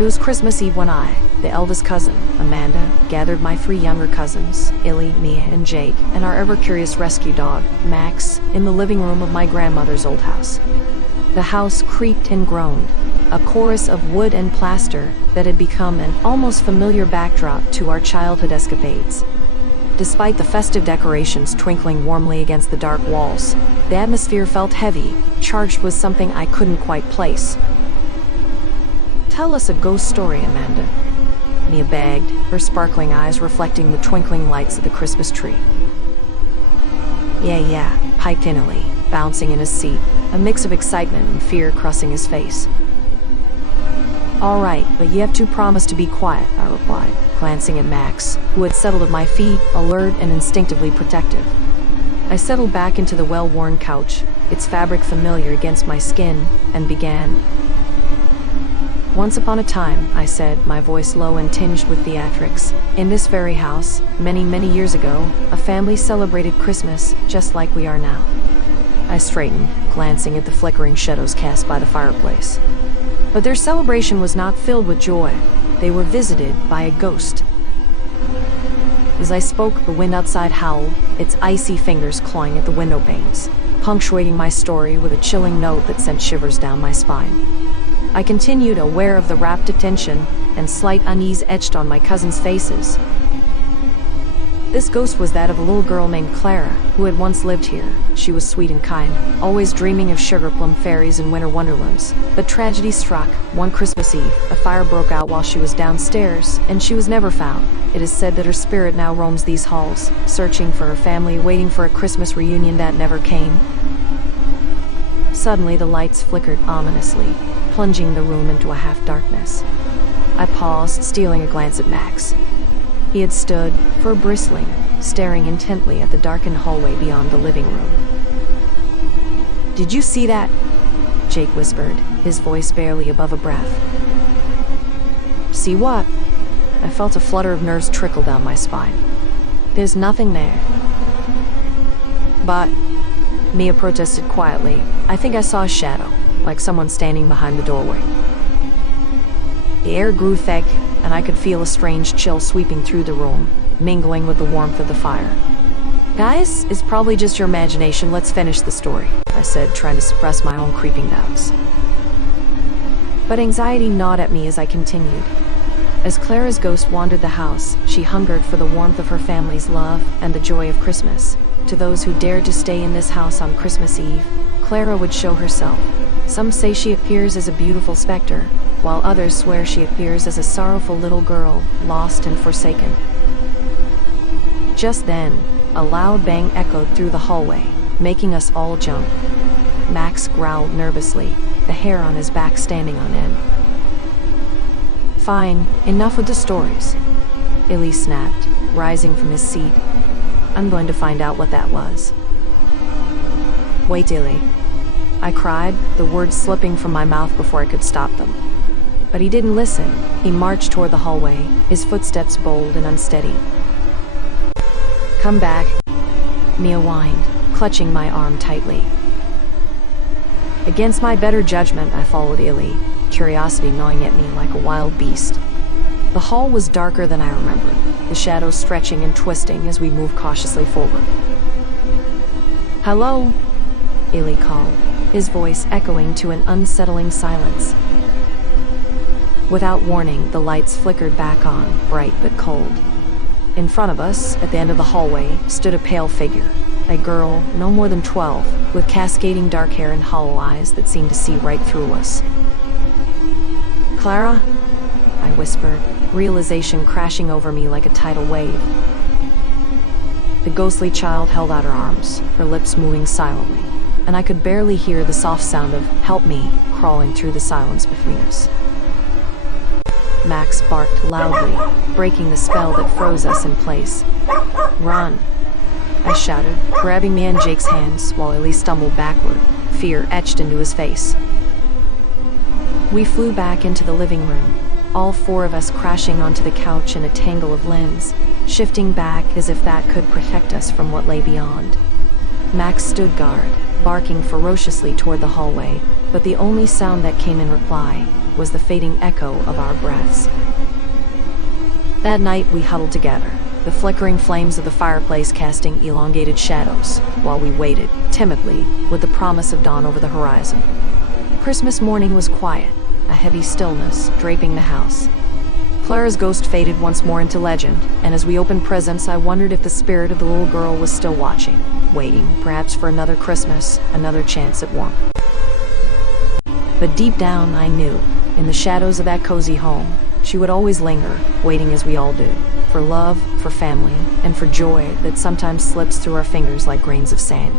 It was Christmas Eve when I, the eldest cousin, Amanda, gathered my 3 younger cousins, Illy, Mia, and Jake, and our ever-curious rescue dog, Max, in the living room of my grandmother's old house. The house creaked and groaned, a chorus of wood and plaster that had become an almost familiar backdrop to our childhood escapades. Despite the festive decorations twinkling warmly against the dark walls, the atmosphere felt heavy, charged with something I couldn't quite place. "Tell us a ghost story, Amanda," Mia begged, her sparkling eyes reflecting the twinkling lights of the Christmas tree. Yeah, piped in Illy, bouncing in his seat, a mix of excitement and fear crossing his face. "All right, but you have to promise to be quiet," I replied, glancing at Max, who had settled at my feet, alert and instinctively protective. I settled back into the well-worn couch, its fabric familiar against my skin, and began. "Once upon a time," I said, my voice low and tinged with theatrics, "in this very house, many, many years ago, a family celebrated Christmas just like we are now." I straightened, glancing at the flickering shadows cast by the fireplace. But their celebration was not filled with joy. They were visited by a ghost. As I spoke, the wind outside howled, its icy fingers clawing at the window panes, punctuating my story with a chilling note that sent shivers down my spine. I continued, aware of the rapt attention and slight unease etched on my cousins' faces. This ghost was that of a little girl named Clara, who had once lived here. She was sweet and kind, always dreaming of sugar plum fairies and winter wonderlands. But tragedy struck. One Christmas Eve, a fire broke out while she was downstairs, and she was never found. It is said that her spirit now roams these halls, searching for her family, waiting for a Christmas reunion that never came. Suddenly, the lights flickered ominously, plunging the room into a half-darkness. I paused, stealing a glance at Max. He had stood, fur bristling, staring intently at the darkened hallway beyond the living room. "Did you see that?" Jake whispered, his voice barely above a breath. "See what?" I felt a flutter of nerves trickle down my spine. "There's nothing there." "But," Mia protested quietly, "I think I saw a shadow, like someone standing behind the doorway." The air grew thick, and I could feel a strange chill sweeping through the room, mingling with the warmth of the fire. "Guys, it's probably just your imagination. Let's finish the story," I said, trying to suppress my own creeping doubts. But anxiety gnawed at me as I continued. As Clara's ghost wandered the house, she hungered for the warmth of her family's love and the joy of Christmas. To those who dared to stay in this house on Christmas Eve, Clara would show herself. Some say she appears as a beautiful specter, while others swear she appears as a sorrowful little girl, lost and forsaken. Just then, a loud bang echoed through the hallway, making us all jump. Max growled nervously, the hair on his back standing on end. "Fine, enough with the stories," Illy snapped, rising from his seat. "I'm going to find out what that was." "Wait, Illy," I cried, the words slipping from my mouth before I could stop them. But he didn't listen. He marched toward the hallway, his footsteps bold and unsteady. "Come back," Mia whined, clutching my arm tightly. Against my better judgment, I followed Illy, curiosity gnawing at me like a wild beast. The hall was darker than I remembered, the shadows stretching and twisting as we moved cautiously forward. "Hello?" Illy called, his voice echoing to an unsettling silence. Without warning, the lights flickered back on, bright but cold. In front of us, at the end of the hallway, stood a pale figure, a girl no more than 12, with cascading dark hair and hollow eyes that seemed to see right through us. "Clara?" I whispered, realization crashing over me like a tidal wave. The ghostly child held out her arms, her lips moving silently, and I could barely hear the soft sound of "help me" crawling through the silence between us. Max barked loudly, breaking the spell that froze us in place. "Run!" I shouted, grabbing Mia and Jake's hands while Illy stumbled backward, fear etched into his face. We flew back into the living room, all 4 of us crashing onto the couch in a tangle of limbs, shifting back as if that could protect us from what lay beyond. Max stood guard, barking ferociously toward the hallway, but the only sound that came in reply was the fading echo of our breaths. That night we huddled together, the flickering flames of the fireplace casting elongated shadows, while we waited, timidly, with the promise of dawn over the horizon. Christmas morning was quiet, a heavy stillness draping the house. Clara's ghost faded once more into legend, and as we opened presents, I wondered if the spirit of the little girl was still watching, waiting, perhaps for another Christmas, another chance at warmth. But deep down, I knew, in the shadows of that cozy home, she would always linger, waiting as we all do, for love, for family, and for joy that sometimes slips through our fingers like grains of sand.